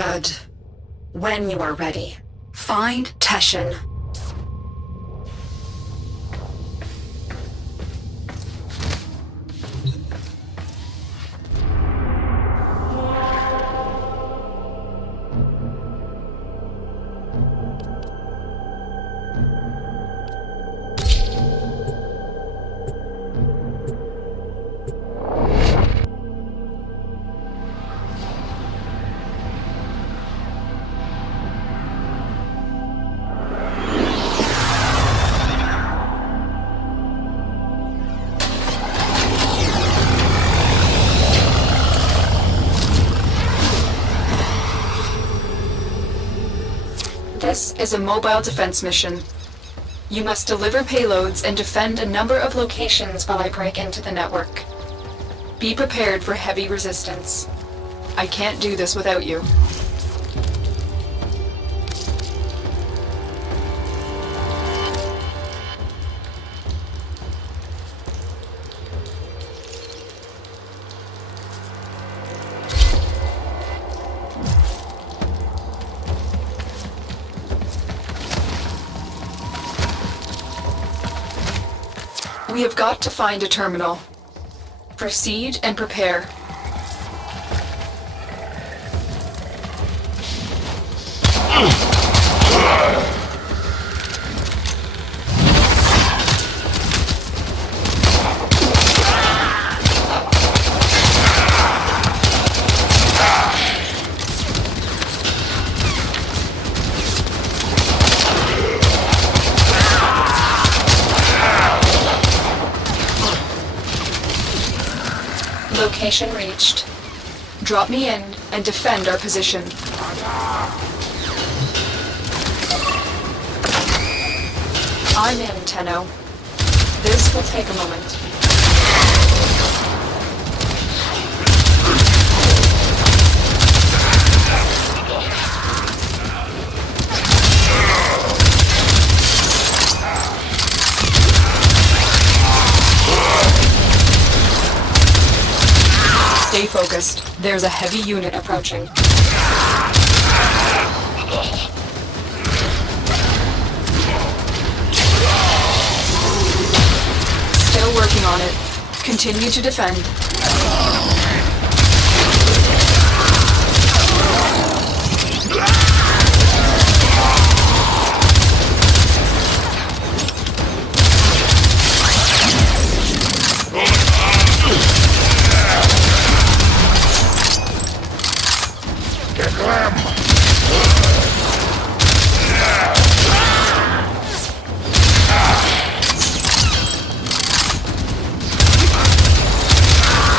Good. When you are ready, find Teshin. This is a mobile defense mission. You must deliver payloads and defend a number of locations while I break into the network. Be prepared for heavy resistance. I can't do this without you. We have got to find a terminal. Proceed and prepare. Location reached. Drop me in and defend our position. I'm in, Tenno. This will take a moment. Stay focused. There's a heavy unit approaching. Still working on it. Continue to defend.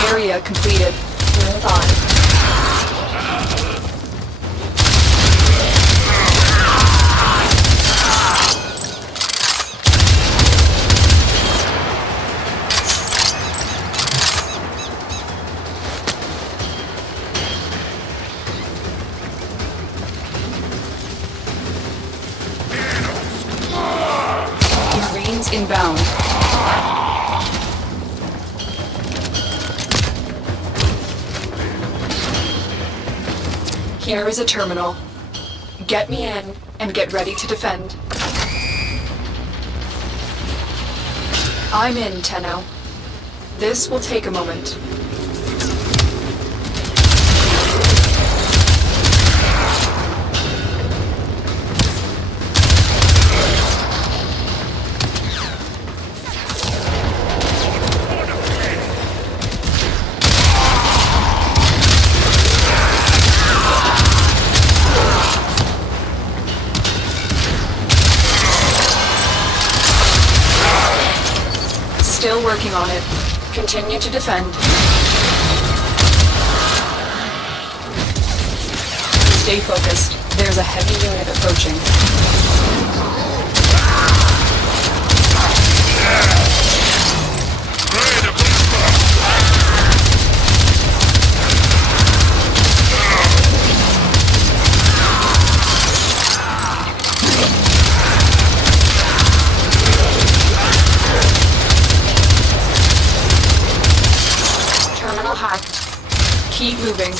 Area completed. Move on. Marines inbound. Here is a terminal. Get me in and get ready to defend. I'm in, Tenno. This will take a moment. Still working on it. Continue to defend. Stay focused. There's a heavy unit approaching. Keep moving.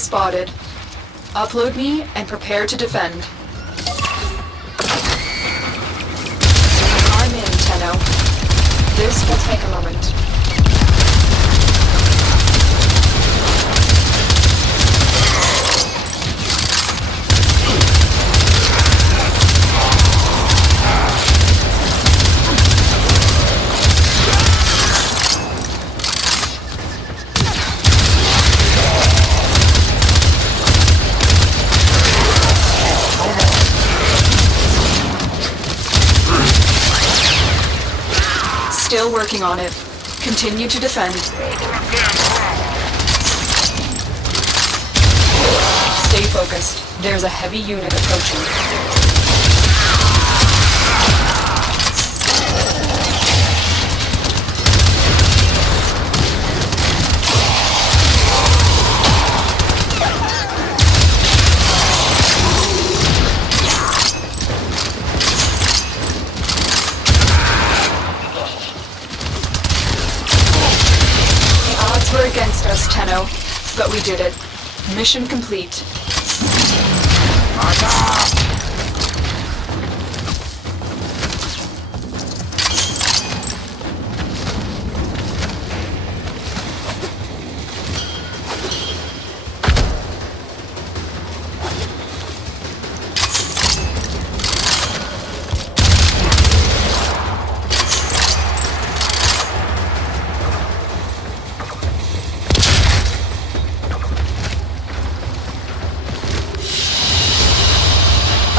spotted. Upload me and prepare to defend. I'm in, Tenno. This will take a moment. Still working on it. Continue to defend. Stay focused. There's a heavy unit approaching. We're against us, Tenno, but we did it. Mission complete.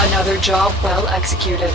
Another job well executed.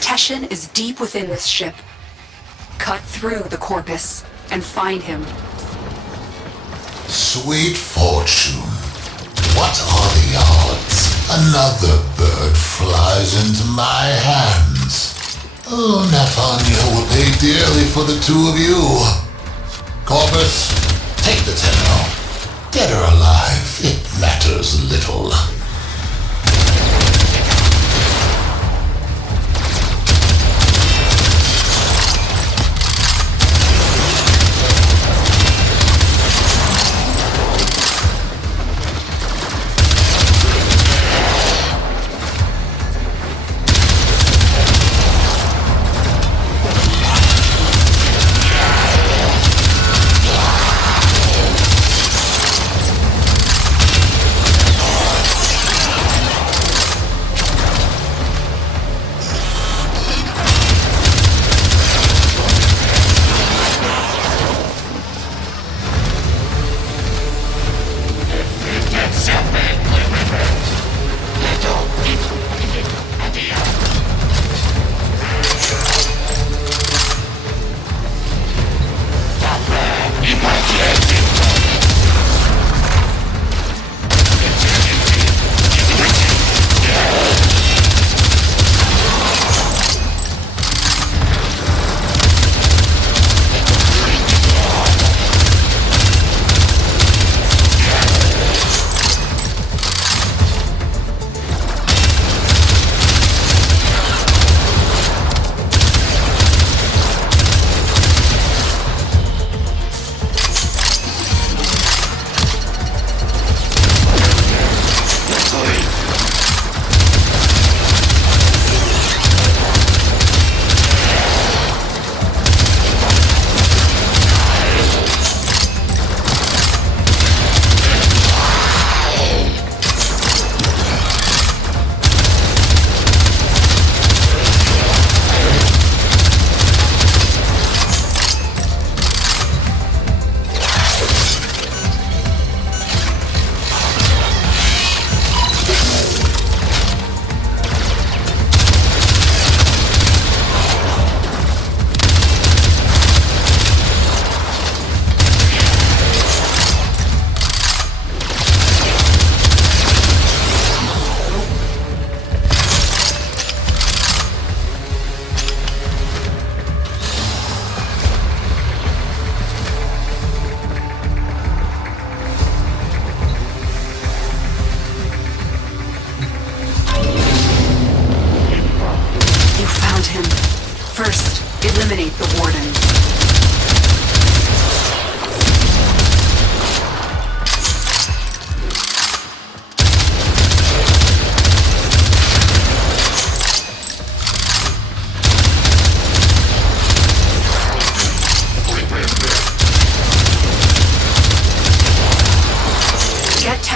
Teshin is deep within this ship. Cut through the corpus and find him. Sweet fortune. What are the odds? Another bird flies into my hands. Oh, Nathania will pay dearly for the two of you. Corpus, take the Tenno. Dead or alive, it matters little.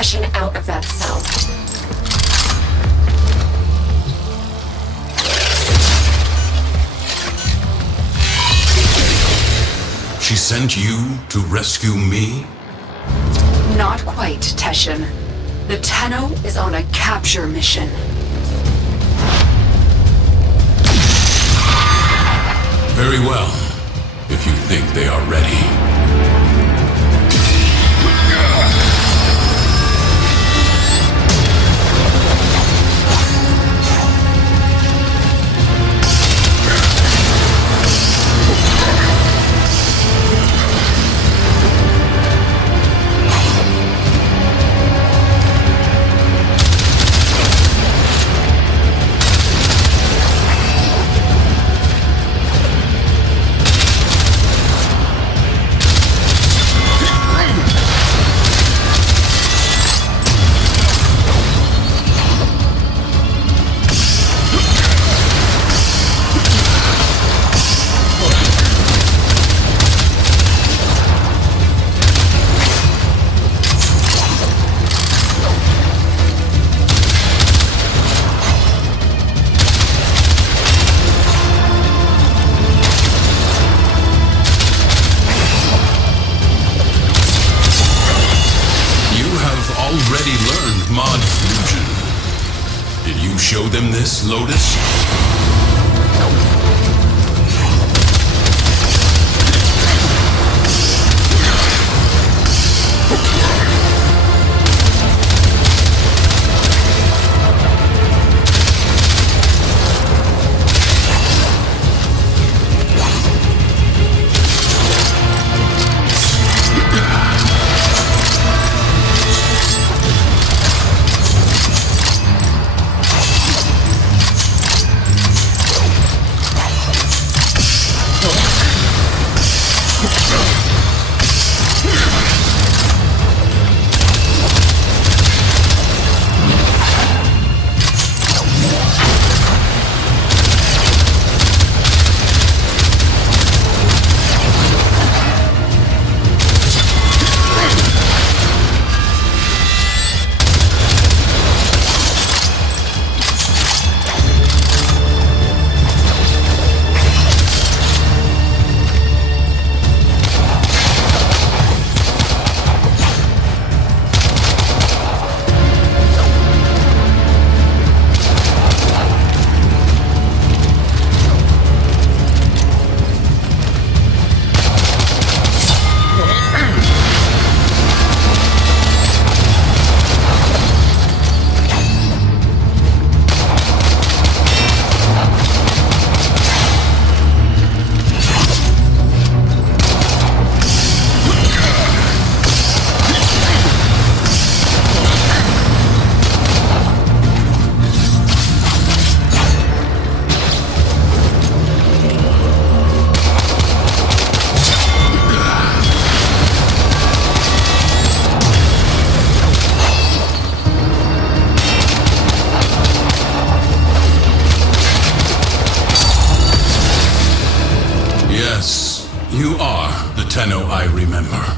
Teshin out of that cell. She sent you to rescue me? Not quite, Teshin. The Tenno is on a capture mission. Very well, if you think they are ready. Already learned mod fusion. Did you show them this, Lotus? You are the Tenno I remember.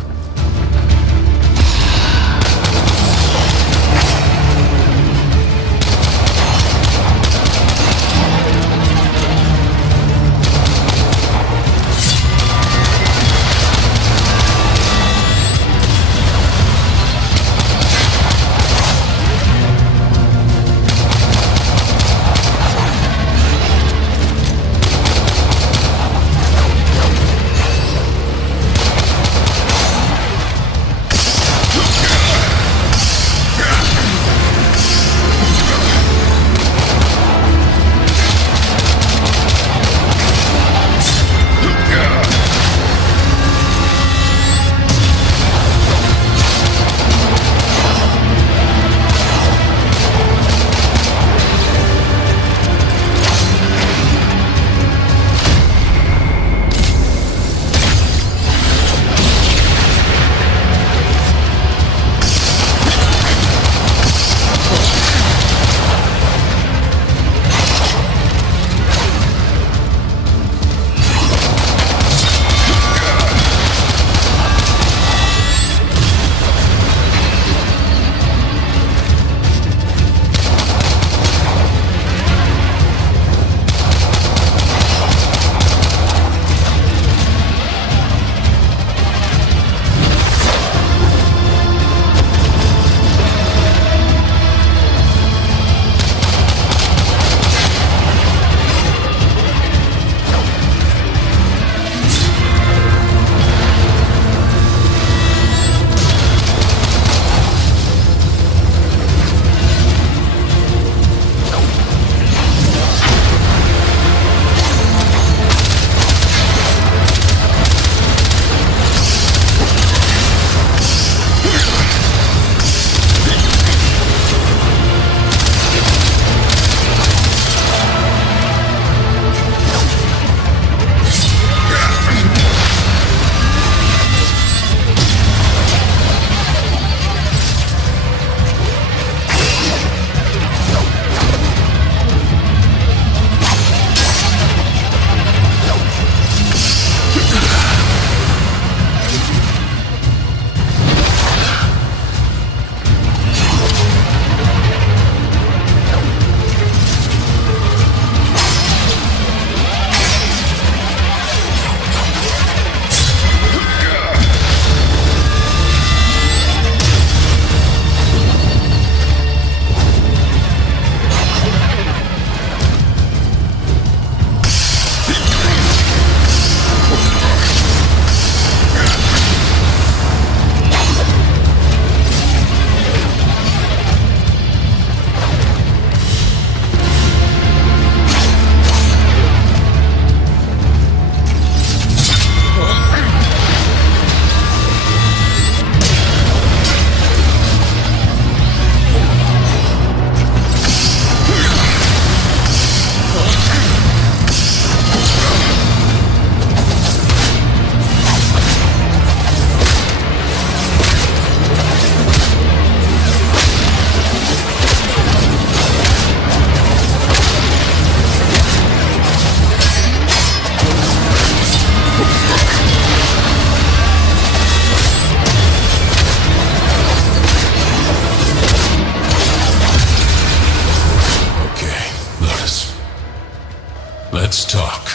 Let's talk.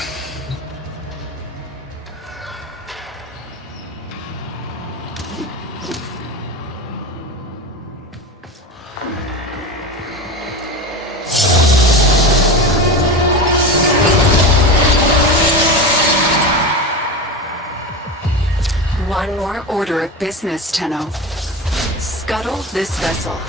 One more order of business, Tenno. Scuttle this vessel.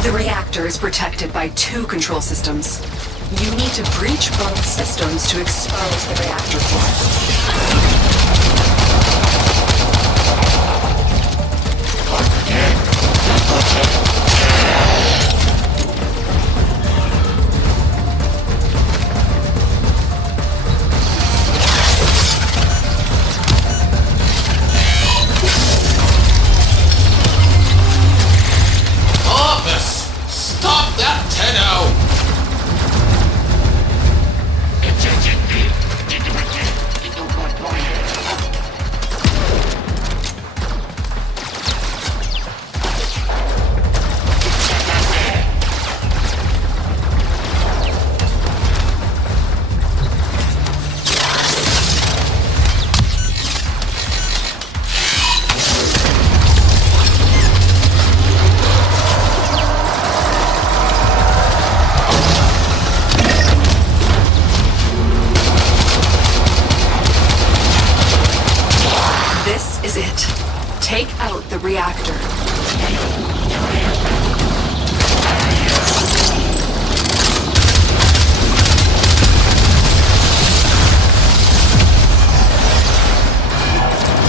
The reactor is protected by 2 control systems. You need to breach both systems to expose the reactor core. Stop that, Tenno! Take out the reactor.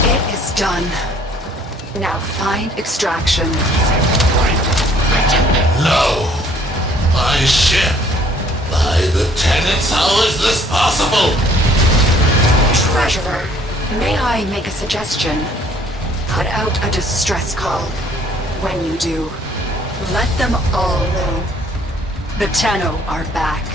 It is done. Now find extraction. No! My ship! By the tenets, how is this possible? Treasurer, may I make a suggestion? Put out a distress call. When you do, let them all know. The Tenno are back.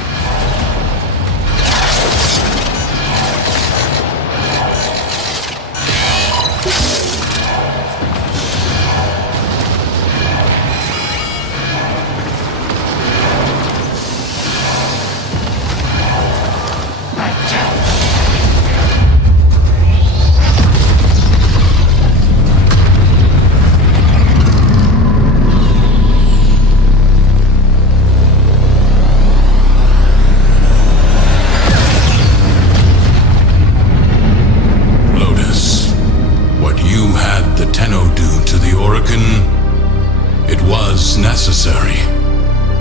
Necessary.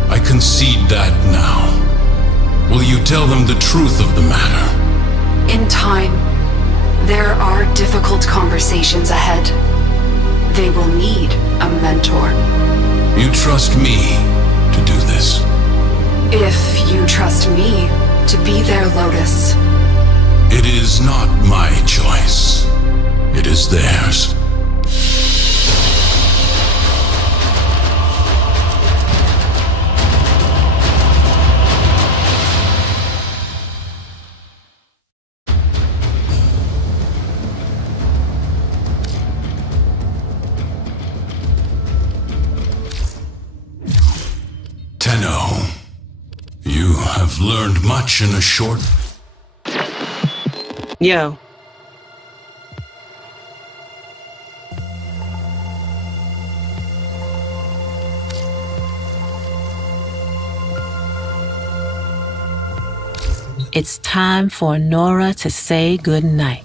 I concede that now. Will you tell them the truth of the matter? In time, there are difficult conversations ahead. They will need a mentor. You trust me to do this? If you trust me to be their Lotus. It is not my choice. It is theirs. Tenno, you have learned much in a short... Yo. It's time for Nora to say goodnight.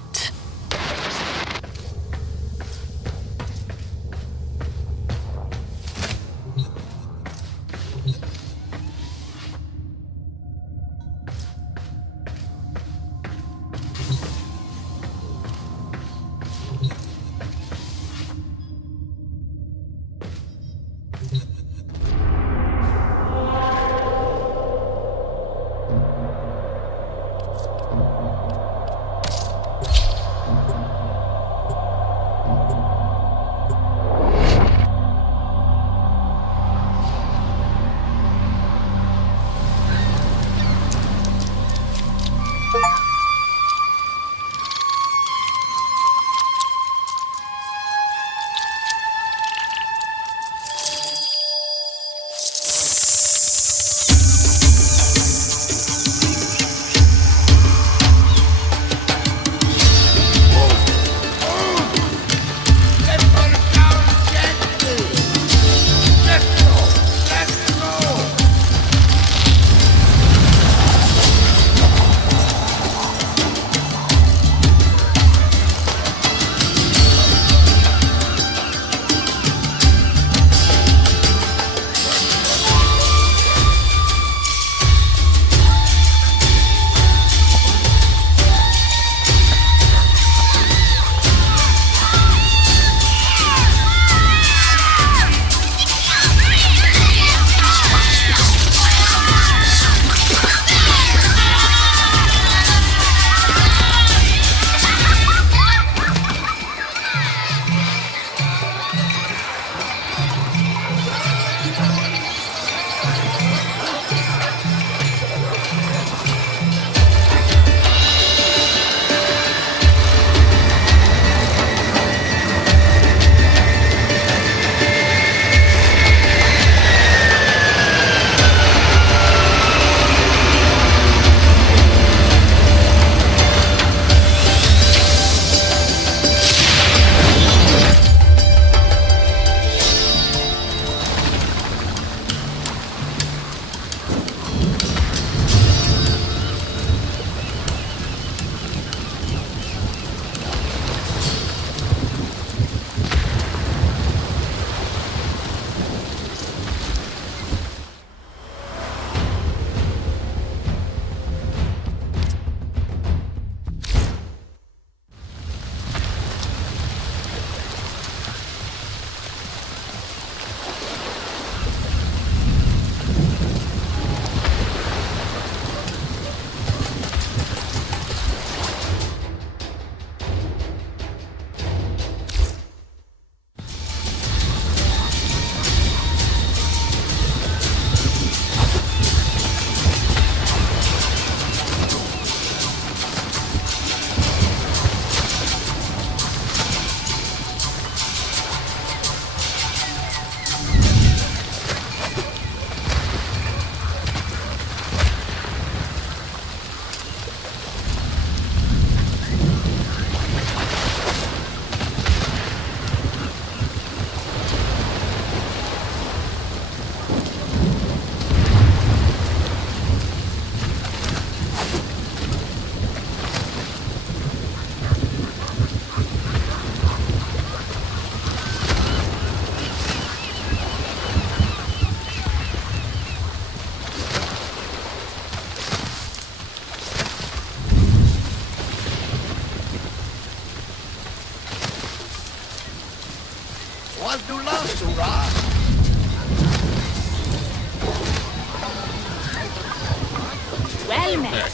Well met.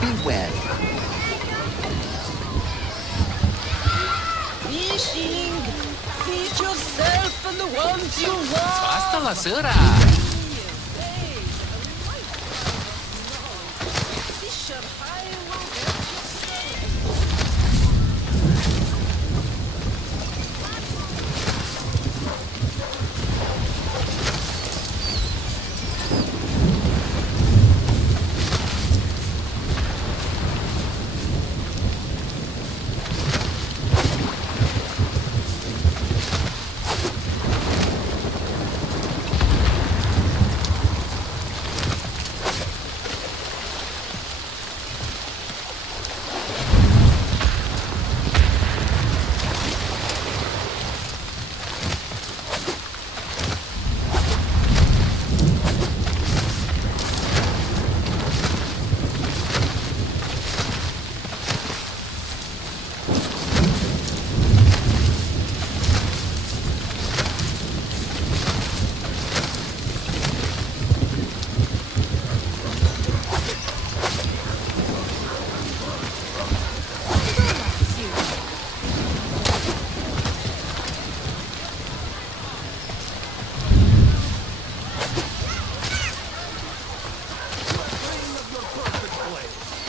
Be well. Fishing! Feed yourself and the ones you want! Hasta la sera!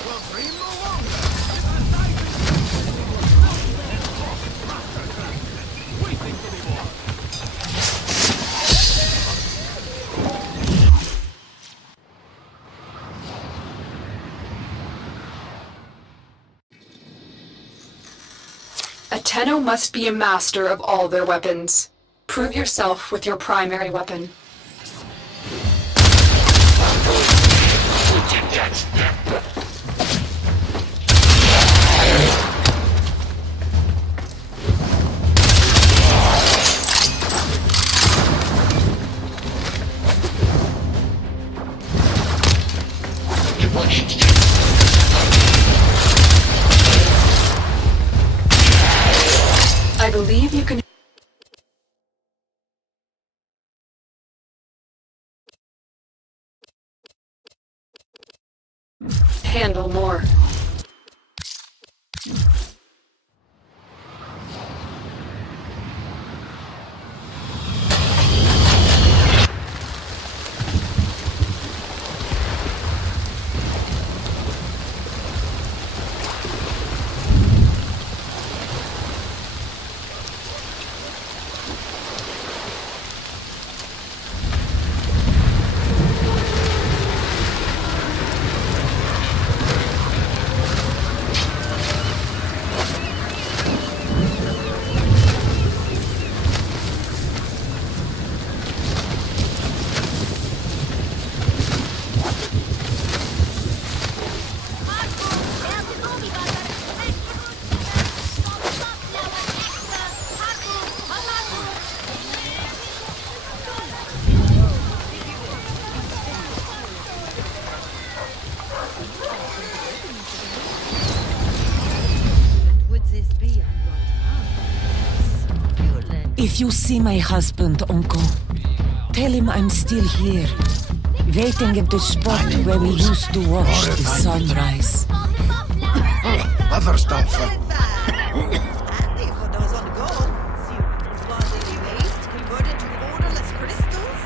Warframe no longer! It's a diving waiting to be born! A Tenno must be a master of all their weapons. Prove yourself with your primary weapon. I believe you can handle more. If you see my husband, Uncle, tell him I'm still here, waiting at the spot where we used to watch the sunrise. Other stuff. Handy for those on the go. Bloody waste converted to odorless crystals.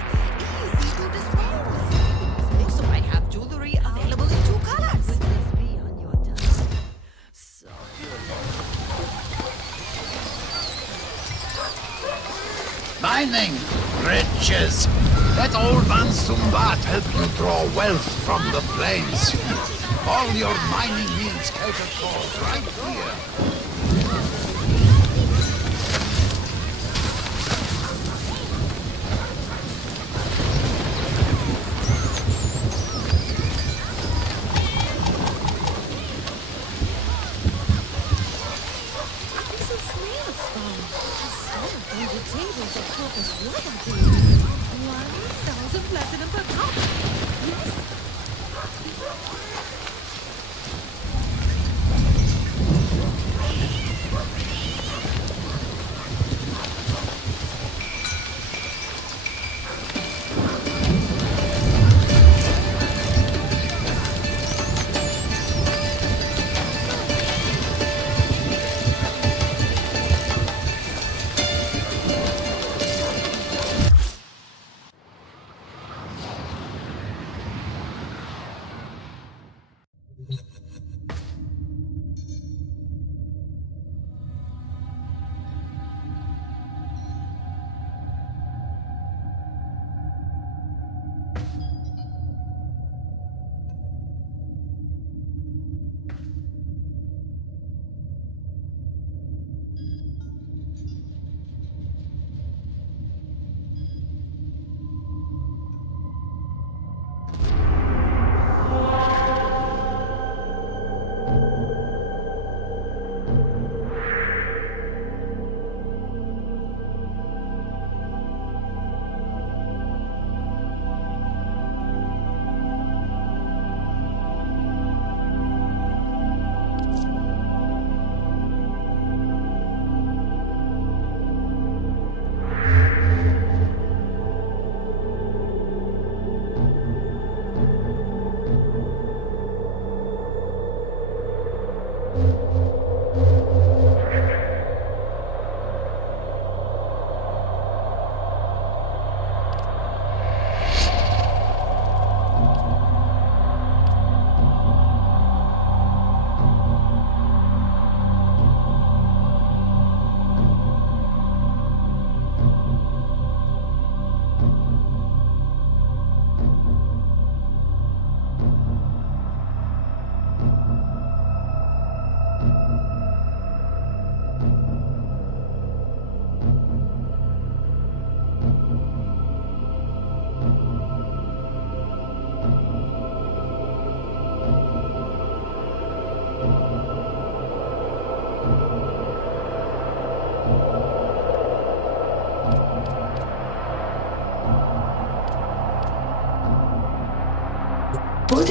Easy to dispose. Also, I have jewelry available in 2 colors. Would this be on your tongue? So Mining, riches. Let old man Sumbat help you draw wealth from the plains. All your mining needs catered for right here. It's a snail spawn. Served on the tables of corpus royalty. 1,000 platinum per cup. Yes.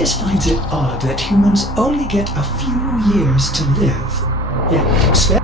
always finds it odd that humans only get a few years to live. Yet,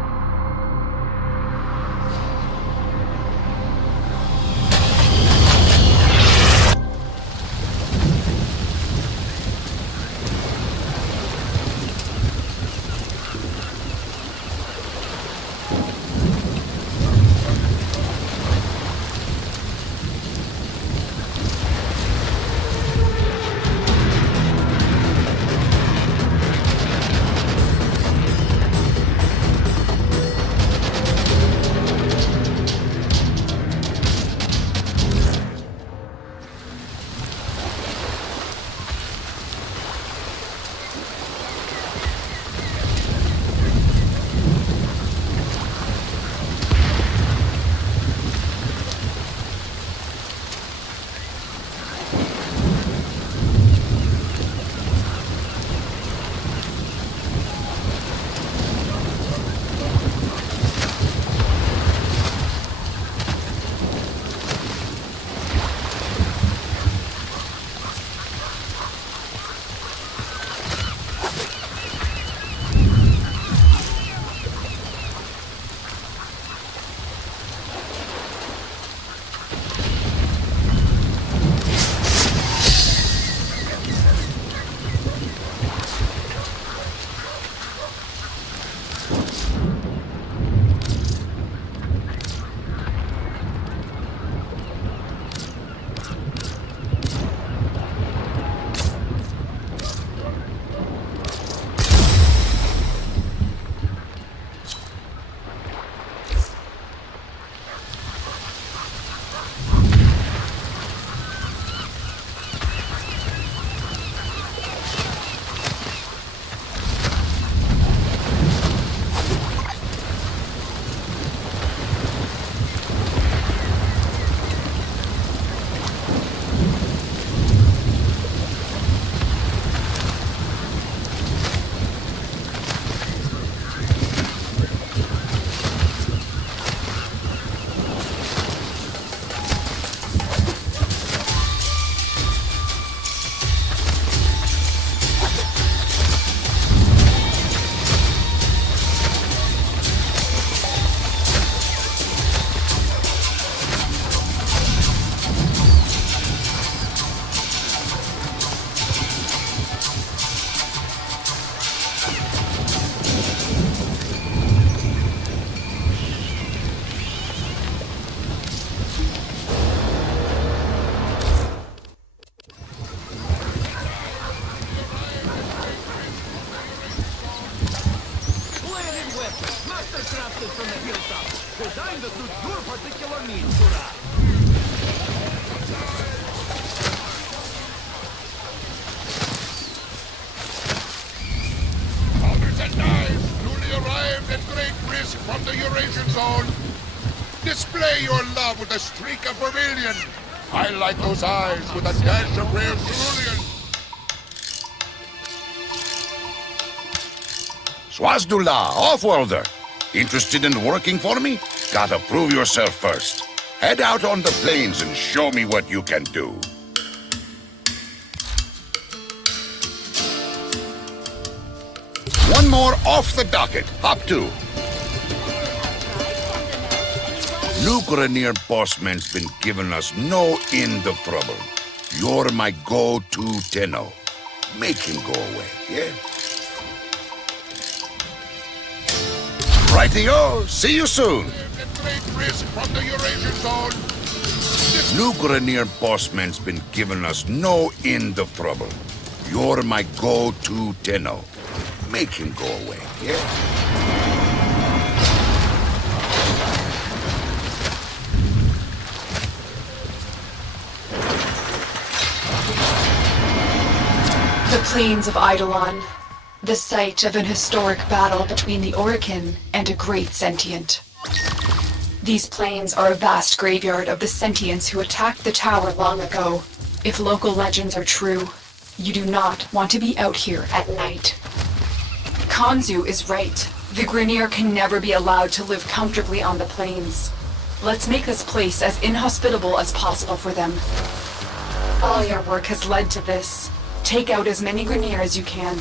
Display your love with a streak of vermilion. Highlight those eyes with a dash of rare cerulean. Swazdullah, off-worlder. Interested in working for me? Gotta prove yourself first. Head out on the plains and show me what you can do. One more off the docket. Hop to. Luke Rainier Bossman's been giving us no end of trouble. You're my go-to Tenno. Make him go away, yeah? Rightio, see you soon. At great risk from the Eurasian zone. Luke Rainier Bossman's been giving us no end of trouble. You're my go-to Tenno. Make him go away, yeah? The plains of Eidolon, the site of an historic battle between the Orokin and a great sentient. These plains are a vast graveyard of the sentients who attacked the tower long ago. If local legends are true, you do not want to be out here at night. Kanzu is right. The Grineer can never be allowed to live comfortably on the plains. Let's make this place as inhospitable as possible for them. All your work has led to this. Take out as many Grineer as you can.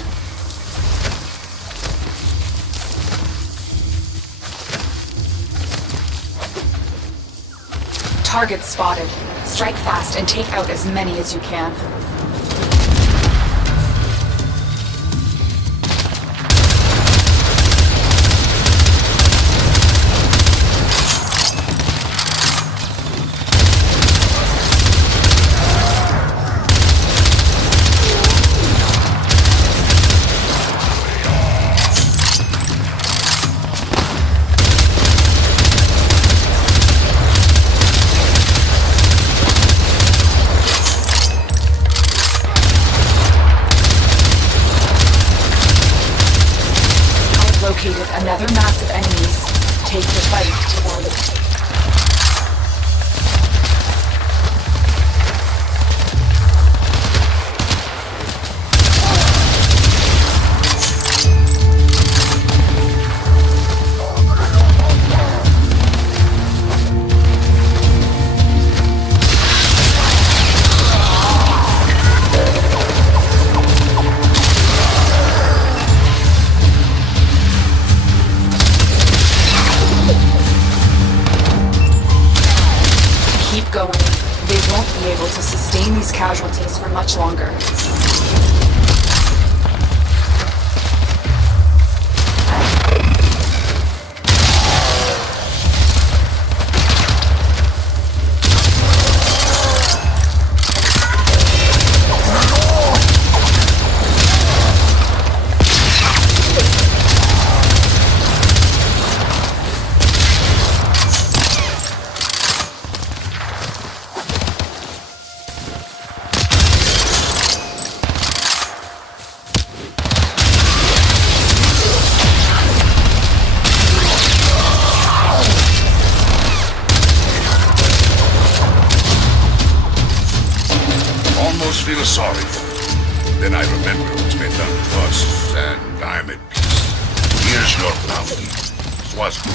Target spotted. Strike fast and take out as many as you can. Located another mass of enemies. Take the fight to them. Going. They won't be able to sustain these casualties for much longer. Feel sorry for me. Then I remember what's been done to us, and I'm at peace. Here's your bounty. Swastika.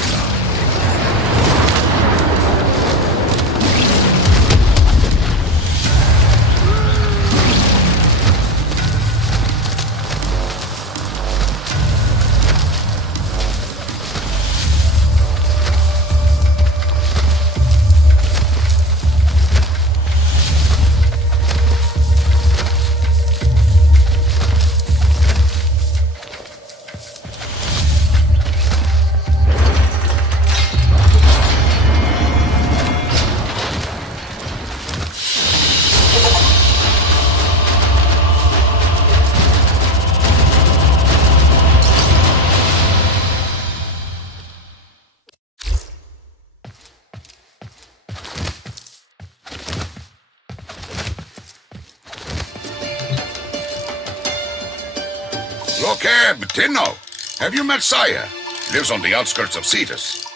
Look here, Tino. Have you met Saya? Lives on the outskirts of Cetus.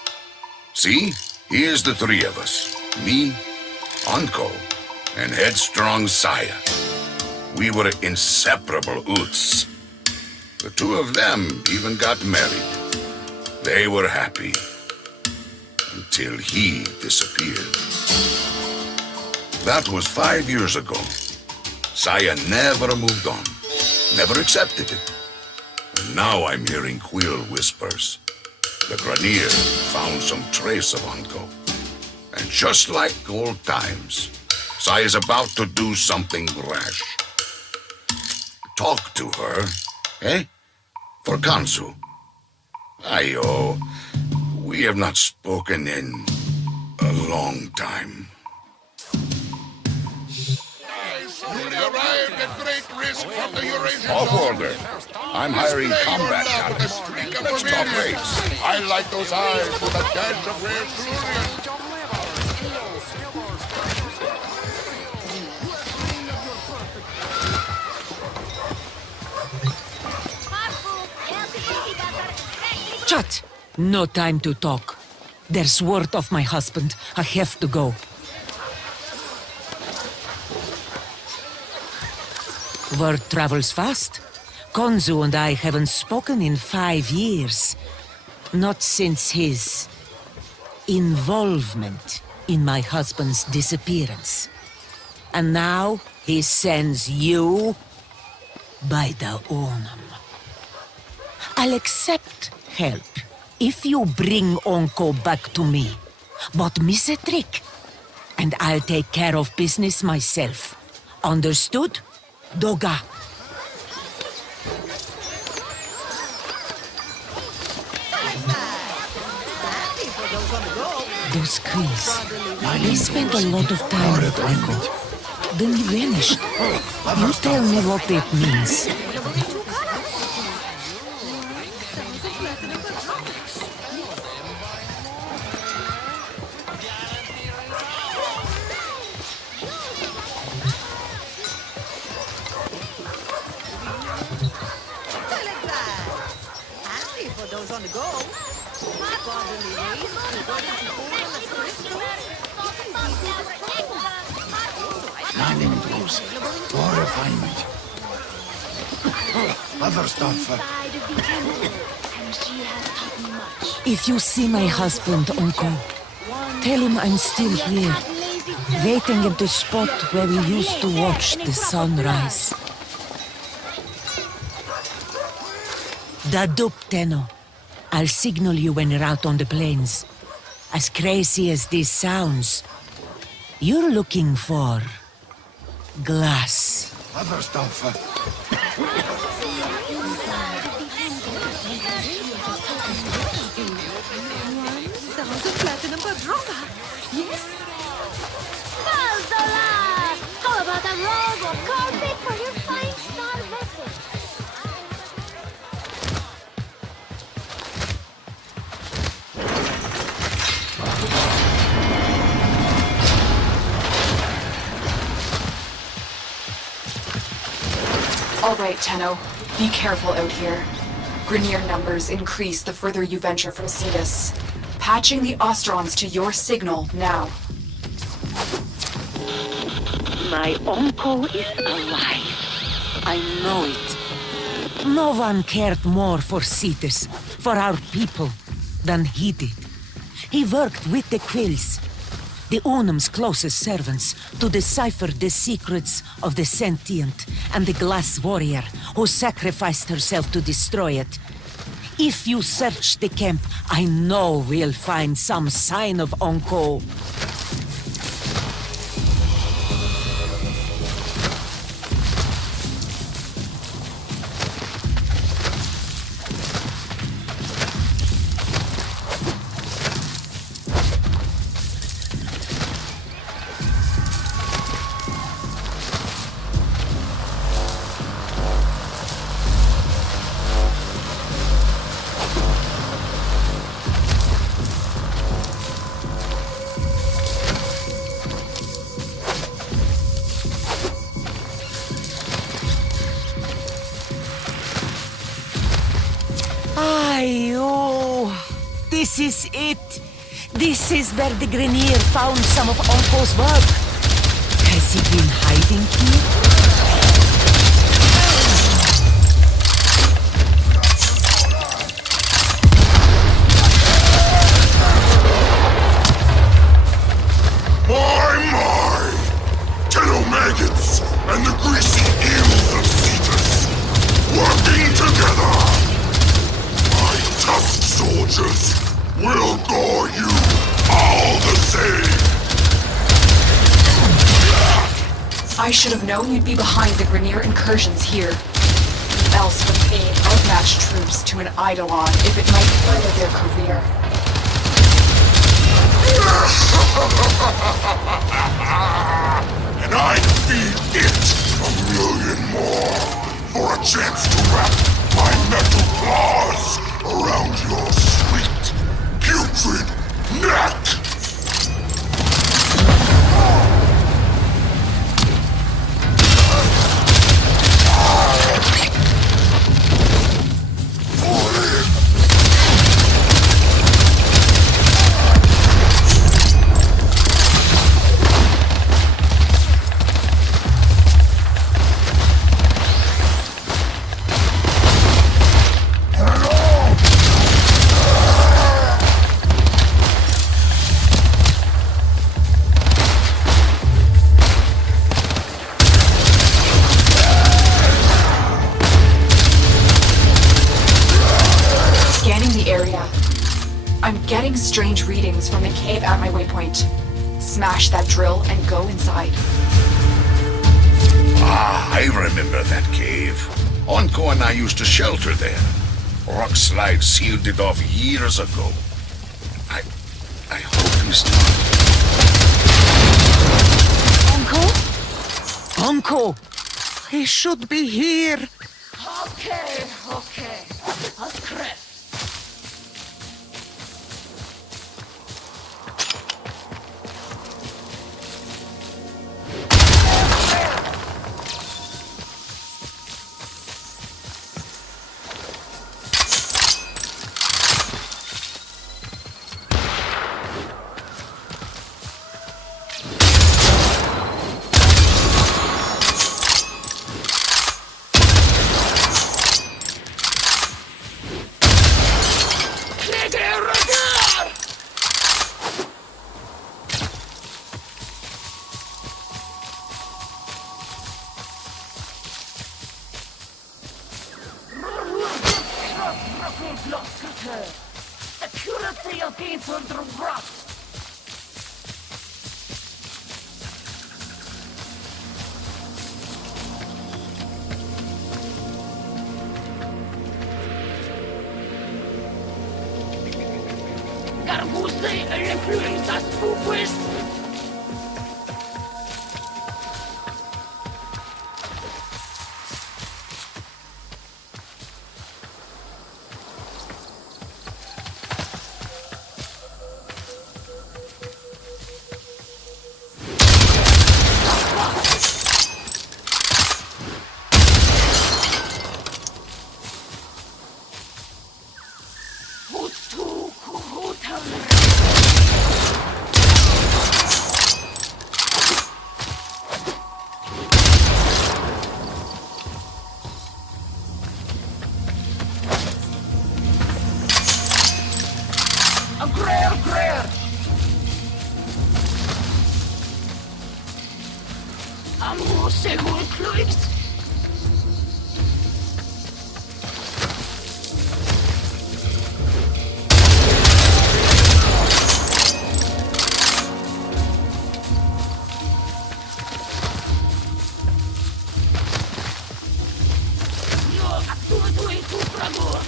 See? Here's the three of us. Me, Anko, and headstrong Saya. We were inseparable Oots. The two of them even got married. They were happy. Until he disappeared. That was 5 years ago. Saya never moved on. Never accepted it. And now I'm hearing Quill whispers. The Grineer found some trace of Anko. And just like old times, Saya's about to do something rash. Talk to her, eh? For Kansu. Ayo, we have not spoken in a long time. Arrived at great risk from the Eurasian. Off order. I'm hiring combat talent. Let's talk rates. I like those eyes with a dash of rare fluid. Shut! No time to talk. There's word of my husband. I have to go. Word travels fast. Konzu and I haven't spoken in 5 years. Not since his involvement in my husband's disappearance. And now he sends you? by the Onum. I'll accept help if you bring Onko back to me. But miss a trick, and I'll take care of business myself. Understood? Doga. Those queens, they spent a lot of time with Onko. Then he vanished. You tell me what it means. On the go. Bodily waste converted to odorless crystals. Mining tools, more refinement. Other stuff. If you see my husband, Onko, tell him I'm still here, waiting at the spot where we used to watch the sunrise. Dadup Teno. I'll signal you when you're out on the plains. As crazy as this sounds, you're looking for glass. Other stuff. Sounds of platinum padrona. Yes? $12! How about a robe of carpet for your fine star vessel? All right, Tenno. Be careful out here. Grineer numbers increase the further you venture from Cetus. Patching the Ostrons to your signal now. My Onko is alive. I know it. No one cared more for Cetus, for our people, than he did. He worked with the Quills, the Unum's closest servants, to decipher the secrets of the sentient and the glass warrior who sacrificed herself to destroy it. If you search the camp, I know we'll find some sign of Onko. This is it. This is where the Grineer found some of Onko's work. Has he been hiding here? My! Maggots and the greasy eels of Cetus working together! My tusked soldiers will gore you all the same! I should have known you'd be behind the Grineer incursions here. Else would feed outmatched troops to an Eidolon if it might further their career. And I'd feed it 1,000,000 more for a chance to wrap my metal claws around your sweet, putrid neck! I'm getting strange readings from the cave at my waypoint. Smash that drill and go inside. Ah, I remember that cave. Onko and I used to shelter there. Rock slide sealed it off years ago. I hope he's not. Uncle? Uncle! He should be here. Okay. That's correct. Security of gates under wraps. Garbuste e influenzas fugues. Greer! Amo seguro kluiks. Yo, actúa tu prago.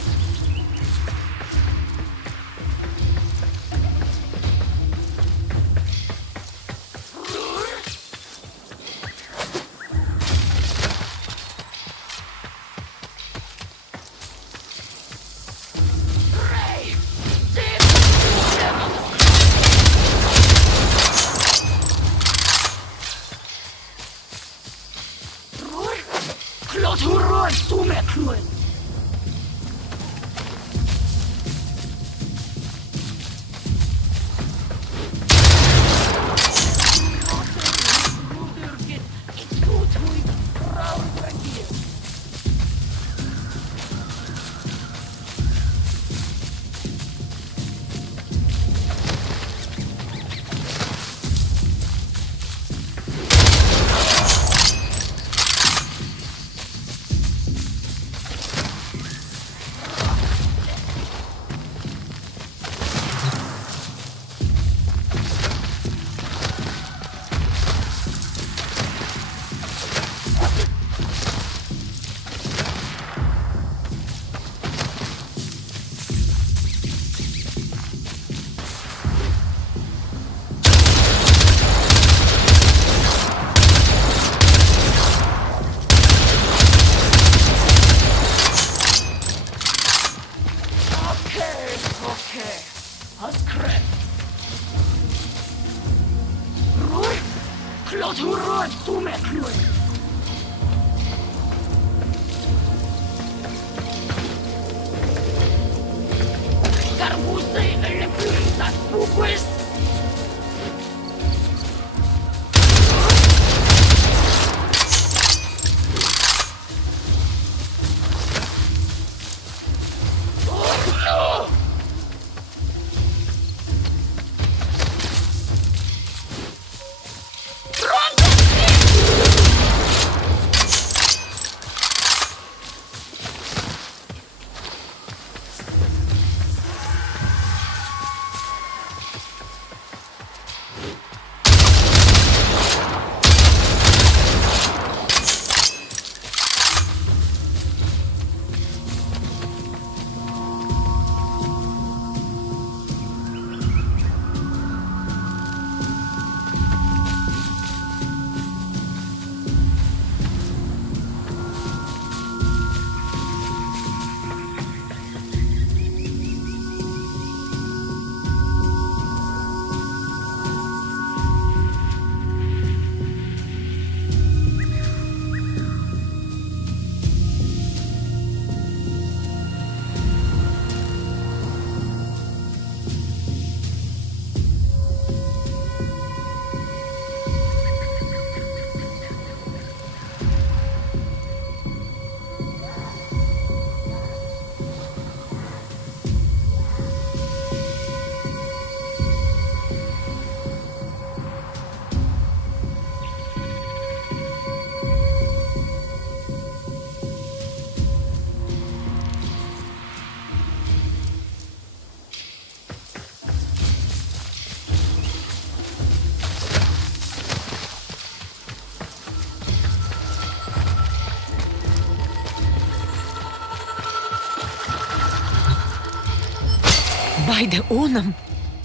By the Onum,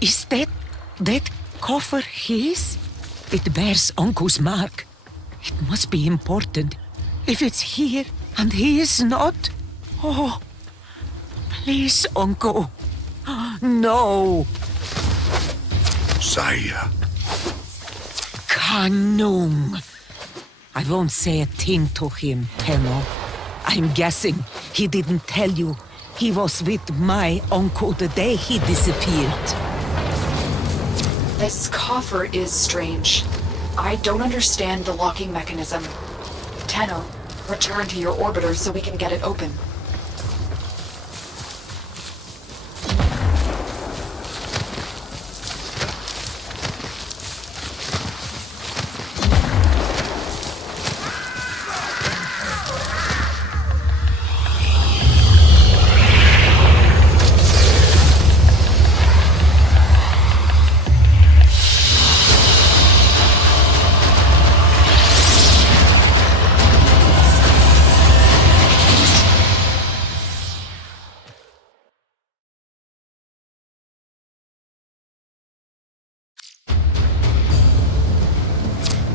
is that coffer his? It bears Uncle's mark. It must be important. If it's here and he is not, oh, please, Uncle. No. Saya. Kanung. I won't say a thing to him, Tenno. I'm guessing he didn't tell you he was with my uncle the day he disappeared. This coffer is strange. I don't understand the locking mechanism. Tenno, return to your orbiter so we can get it open.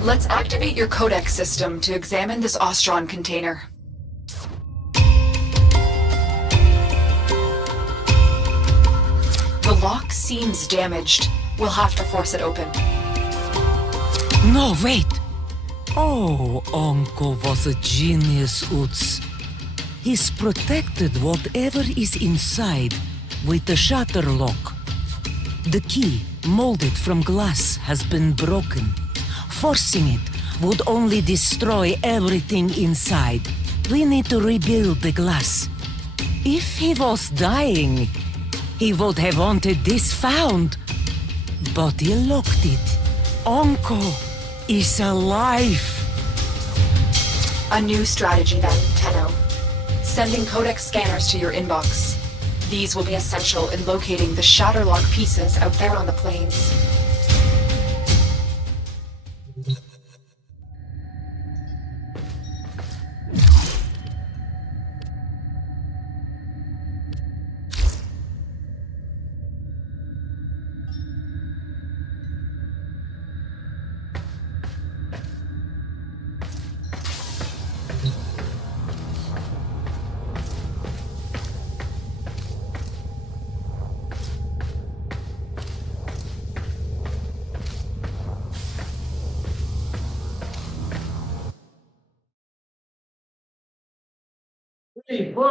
Let's activate your codex system to examine this Ostron container. The lock seems damaged. We'll have to force it open. No, wait. Oh, Uncle was a genius, Utz. He's protected whatever is inside with the shutter lock. The key, molded from glass, has been broken. Forcing it would only destroy everything inside. We need to rebuild the glass. If he was dying, he would have wanted this found. But he locked it. Uncle is alive. A new strategy then, Tenno. Sending codex scanners to your inbox. These will be essential in locating the Shatterlock pieces out there on the plains.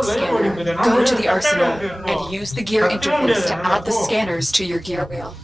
Scanner, go to the arsenal and use the gear interface to add the scanners to your gear wheel.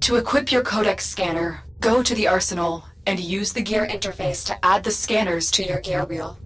To equip your codex scanner, Go to the arsenal and use the gear interface to add the scanners to your gear wheel.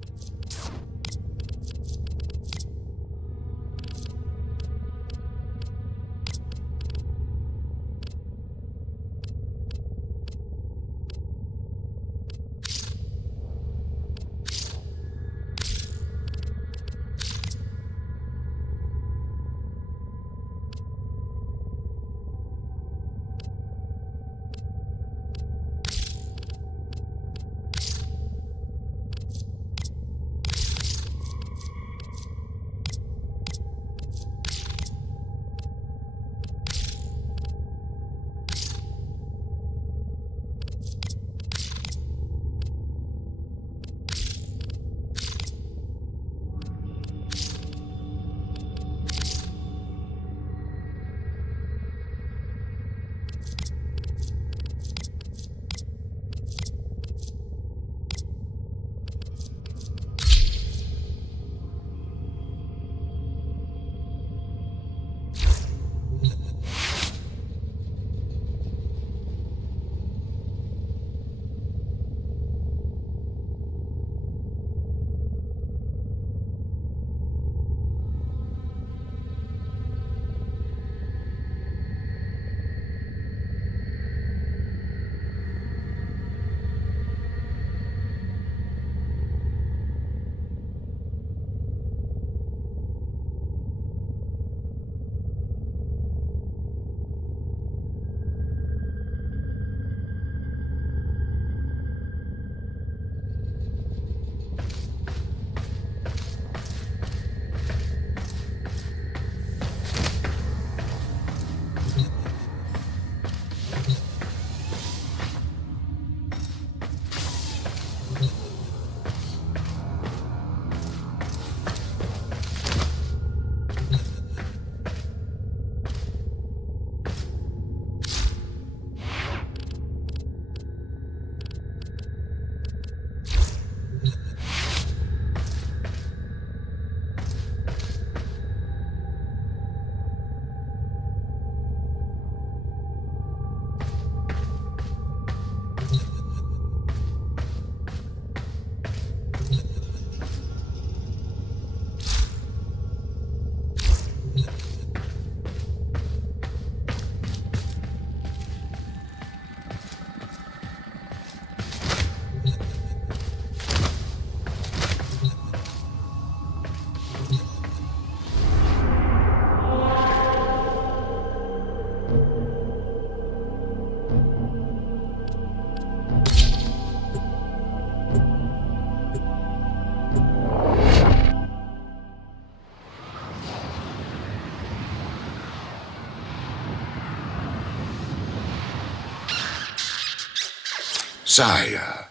Sire,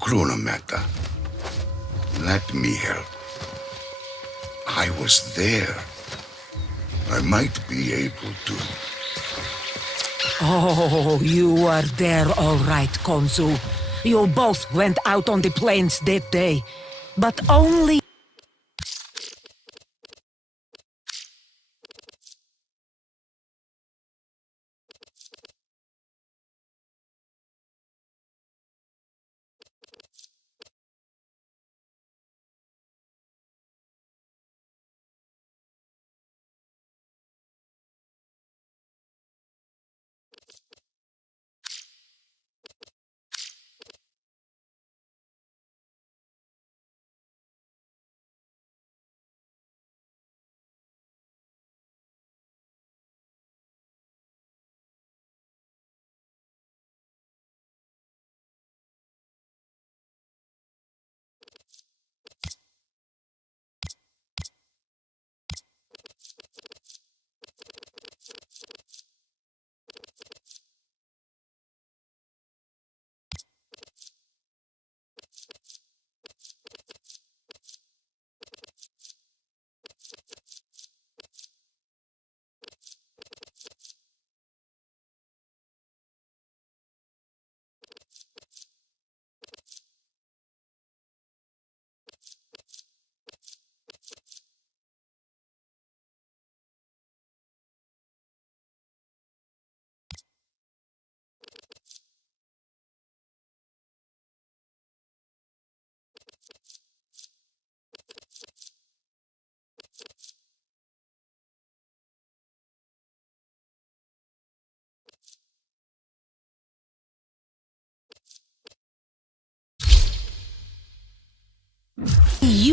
Chronometa, let me help. I was there. I might be able to. Oh, you were there all right, Konzu. You both went out on the plains that day. But only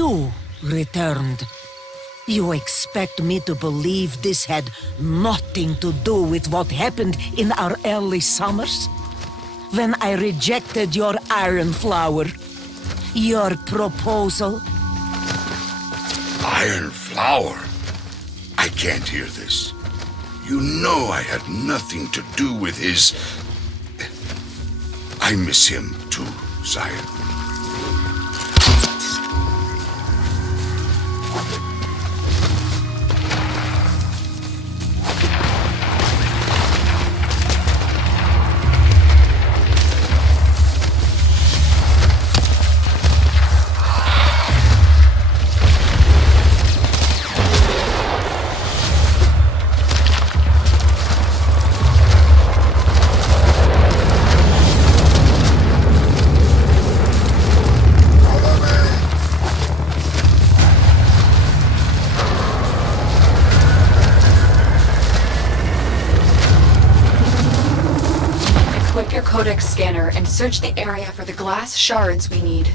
You returned. You expect me to believe this had nothing to do with what happened in our early summers? When I rejected your iron flower, your proposal? Iron flower? I can't hear this. You know I had nothing to do with his... I miss him too, sire. Codex scanner and search the area for the glass shards we need.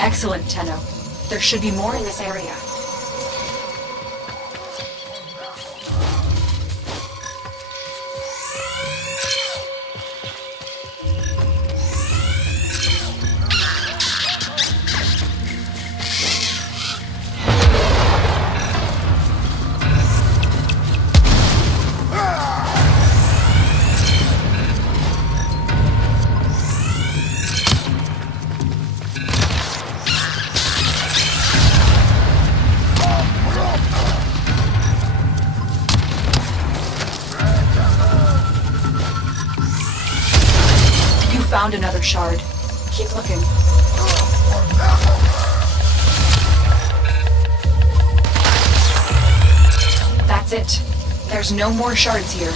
Excellent, Tenno. There should be more in this area. Found another shard. Keep looking. That's it. There's no more shards here.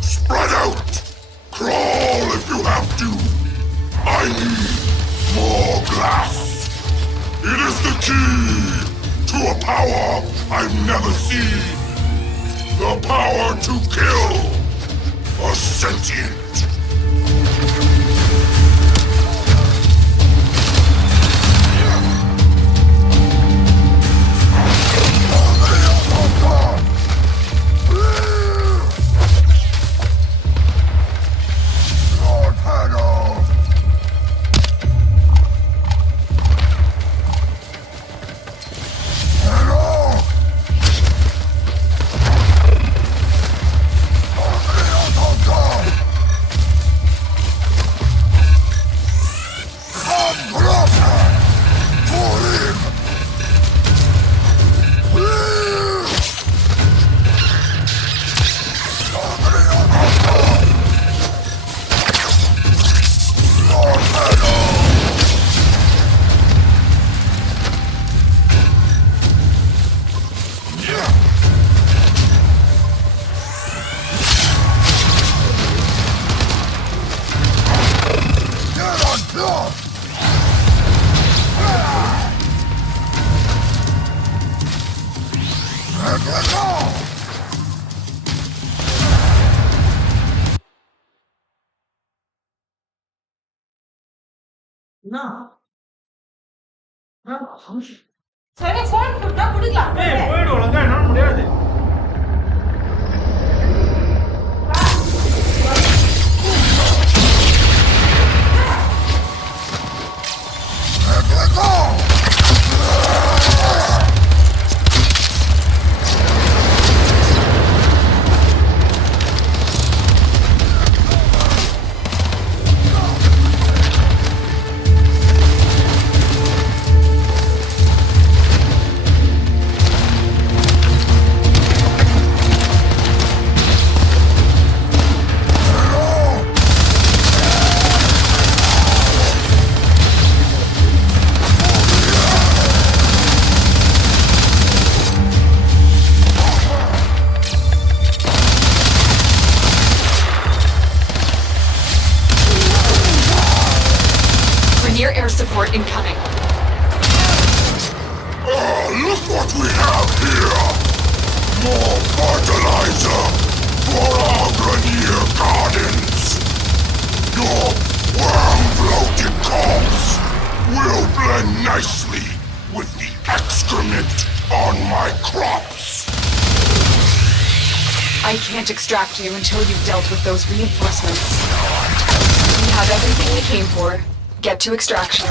Spread out! Crawl if you have to! I need more glass! It is the key to a power I've never seen! The power to kill a sentient! air support incoming. Look what we have here! More fertilizer for our Grenier gardens! Your worm-bloated corpse will blend nicely with the excrement on my crops! I can't extract you until you've dealt with those reinforcements. We have everything we came for. Get to extraction.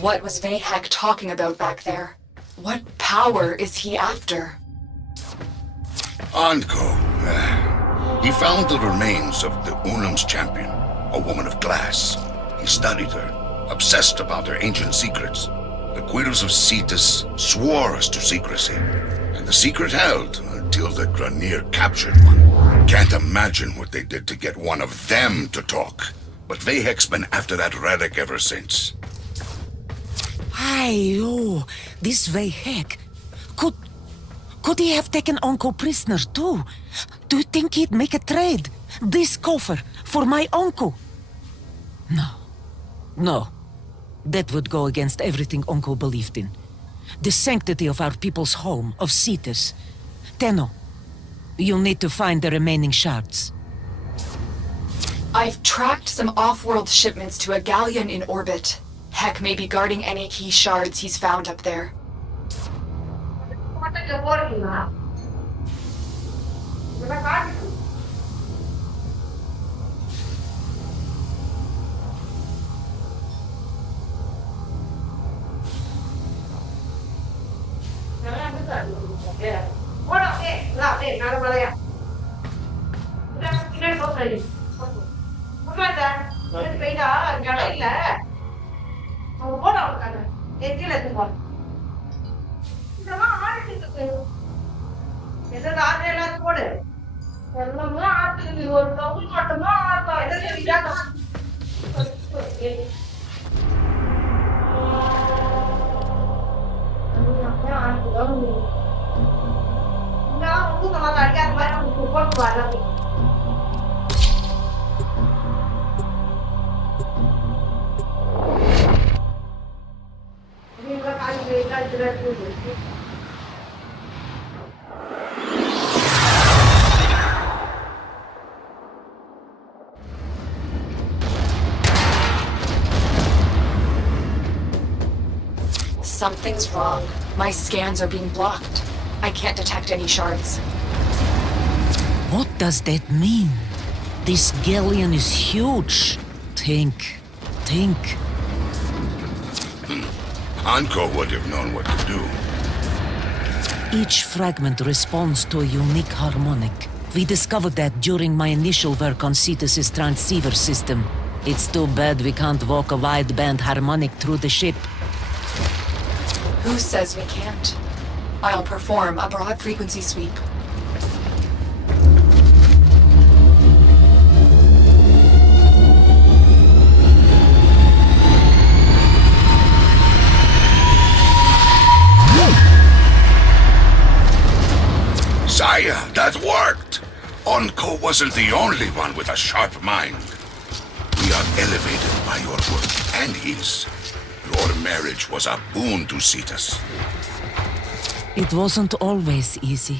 What was Vahek talking about back there? What power is he after? Anko. He found the remains of the Unum's champion, a woman of glass. He studied her, obsessed about her ancient secrets. The Quitters of Cetus swore us to secrecy, and the secret held until the Grenier captured one. Can't imagine what they did to get one of them to talk, but Vahek's been after that relic ever since. Oh, this Vahek. Could he have taken Uncle prisoner too? Do you think he'd make a trade? This coffer for my uncle? No. That would go against everything Uncle believed in. The sanctity of our people's home, of Cetus. Tenno, you'll need to find the remaining shards. I've tracked some off-world shipments to a galleon in orbit. Heck may be guarding any key shards he's found up there. Something's wrong. My scans are being blocked. I can't detect any shards. What does that mean? This galleon is huge. Think. Anko would have known what to do. Each fragment responds to a unique harmonic. We discovered that during my initial work on Cetus's transceiver system. It's too bad we can't walk a wideband harmonic through the ship. Who says we can't? I'll perform a broad frequency sweep. Sire, that worked! Anko wasn't the only one with a sharp mind. We are elevated by your work and his. Your marriage was a boon to Cetus. It wasn't always easy.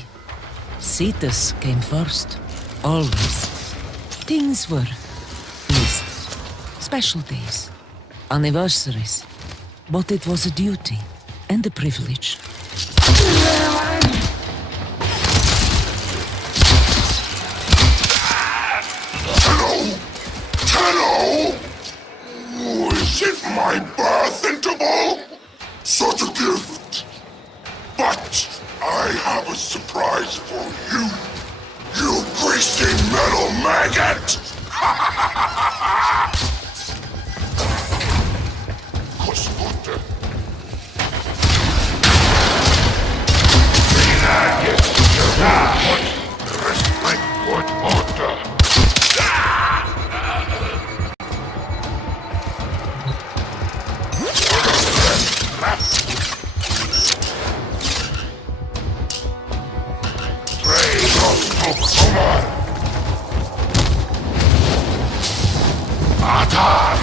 Cetus came first. Always. Things were missed. Special days. Anniversaries. But it was a duty and a privilege. Isn't my birth interval such a gift? But I have a surprise for you, you greasy metal maggot! Kosmote. Respect what order. Attack!